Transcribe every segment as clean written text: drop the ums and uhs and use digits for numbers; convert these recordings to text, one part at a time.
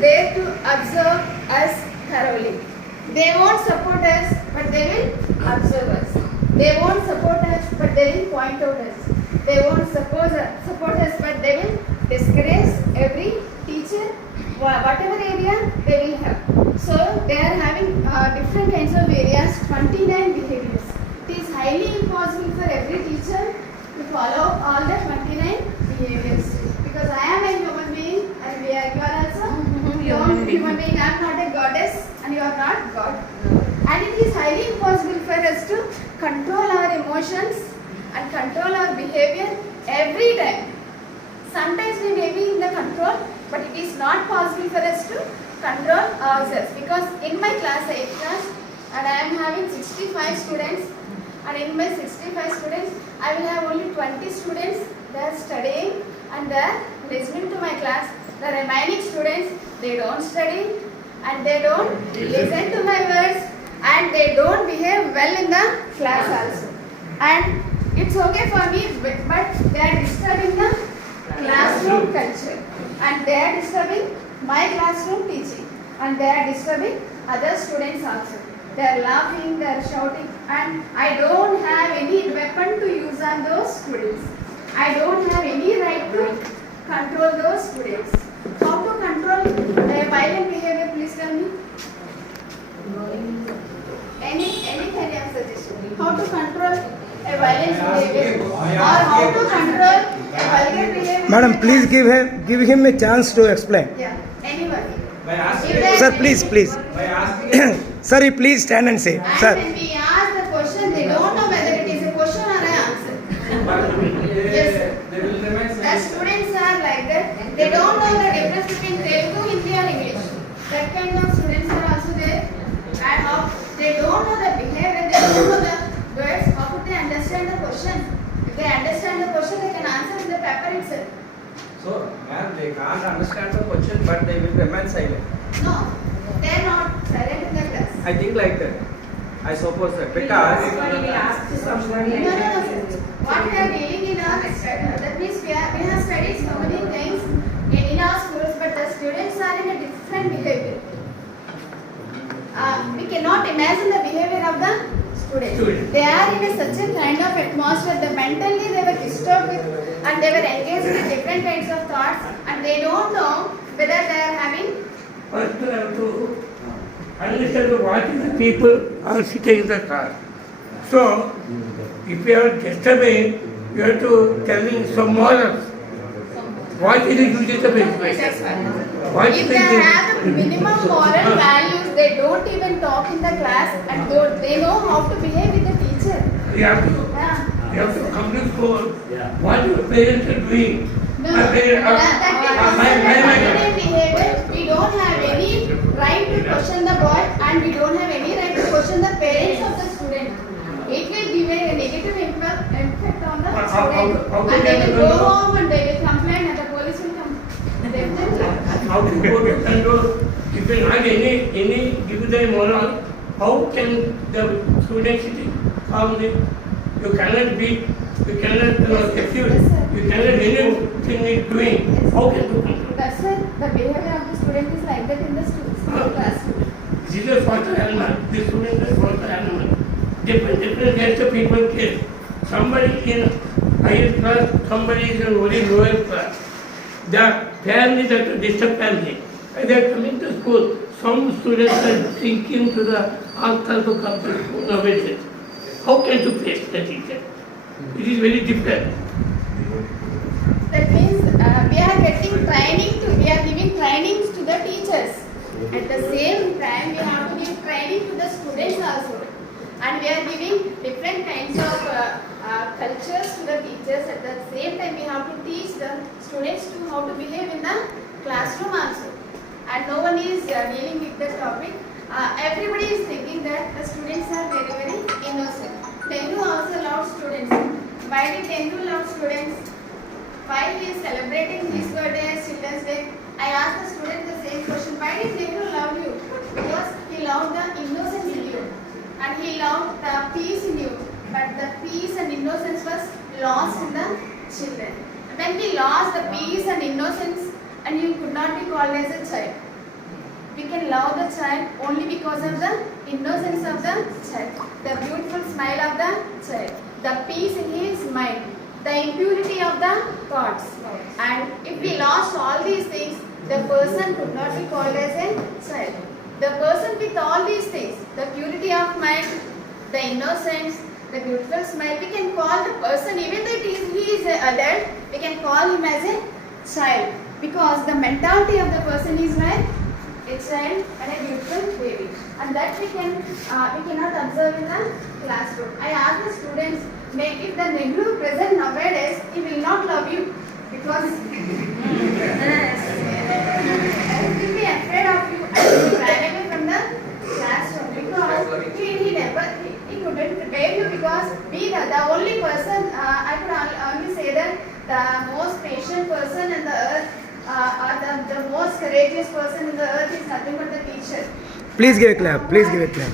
there to observe us thoroughly. They won't support us, but they will observe us. They won't support us, but they will point out us. They won't support us, but they will discourage every teacher, whatever area they will have. So they are having different kinds of areas, 29 behaviors. It is highly impossible for every teacher to follow all the 29 behaviors. Because I am a human being and you are also human being. I am not a goddess and you are not God. And it is highly impossible for us to control our emotions and control our behavior every time. Sometimes we may be in the control, but it is not possible for us to control ourselves. Because in my class, 8th class, and I am having 65 students, and in my 65 students, I will have only 20 students that are studying and they are listening to my class. The remaining students, they don't study and they don't listen to my words and they don't behave well in the class also. And it's okay for me, but they are disturbing the classroom culture and they are disturbing my classroom teaching and they are disturbing other students also. They are laughing, they are shouting, and I don't have any weapon to use on those students. I don't have any right to control those students. How to control a violent behavior, please tell me? Any kind of suggestion? How to control a violent behavior or how to control a vulgar behavior? Madam, please give him a chance to explain. Yeah, anyone. Sir, please. Sir, please stand and say. And Sir. when we ask the question, they don't know whether it is a question or an answer. Yes, sir. The students are like that. They don't know the difference between Telugu, Hindi or English. That kind of students are also there. And how they don't know the behavior, they don't know the words. How could they understand the question? If they understand the question, they can answer in the paper itself. So, ma'am, they can't understand the question, but they will remain silent. No, they are not silent in the class. I think like that. I suppose that because No, sir. What we are dealing in our that means we have studied so many things in our schools, but the students are in a different behavior. We cannot imagine the behavior of the students. They are in such a kind of atmosphere that mentally they were disturbed with, and they were engaged in different kinds of thoughts, and they don't know whether they are having. First, I have to understand what is the people are sitting in the car. So, if you are disturbing, you have to tell me some morals. What is the use of education? If they have minimum moral values, they don't even talk in the class and they know how to behave with the teacher. You have to come to school. What your parents are doing. No, that behavior, we don't have any right to question the boy and we don't have any right to question the parents of the student. It will give a negative impact on the student and they will go home and they will complain and the police will come. How to go to control? If you not any give them moral, how can the student sitting calmly? You cannot beat, you cannot accuse, you cannot anything is doing. How can you control? That's why the behavior of the student is like that in the classroom. This is for the animal. This student is for the animal. Different kinds of people case. Somebody in higher class, somebody is in very lower class. The family that disturb family. And they are coming to school. Some students are thinking to the Eng.Sub.Complex nowadays. How can you face the teacher? It is very difficult. That means we are getting training we are giving trainings to the teachers. At the same time, we have to give training to the students also. And we are giving different kinds of cultures to the teachers. At the same time, we have to teach the students to how to behave in the classroom also. And no one is dealing with the topic. Everybody is thinking that the students are very, very innocent. Nehru also loved students. Why did Nehru love students? While he is celebrating his birthday as Children's Day, I asked the student the same question. Why did Nehru love you? Because he loved the innocence in you. And he loved the peace in you. But the peace and innocence was lost in the children. When we lost the peace and innocence, and you could not be called as a child. we can love the child only because of the innocence of the child, the beautiful smile of the child, the peace in his mind, the impurity of the thoughts. And if we lost all these things, the person could not be called as a child. The person with all these things, the purity of mind, the innocence, the beautiful smile, we can call the person, even though he is an adult, we can call him as a child, because the mentality of the person is like a child and a beautiful baby, and that we cannot observe in the classroom. I ask the students, if the Negro present nowadays, he will not love you, because he will be afraid of you and he will run away from the classroom, because he couldn't prepare you, because we the only person, I could only say that the most patient person in the earth, or the most courageous person in the earth is nothing but the teacher. Please give a clap. Please give a clap.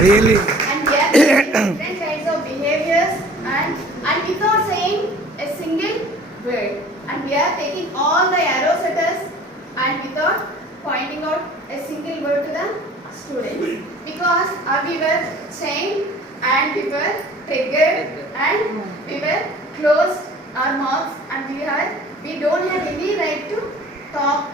Really. And we are taking different kinds of behaviors and without saying a single word. And we are taking all the arrows at us and without pointing out a single word to the students. Because we were chained and we were triggered and we were closed our mouths, and we don't have any right to talk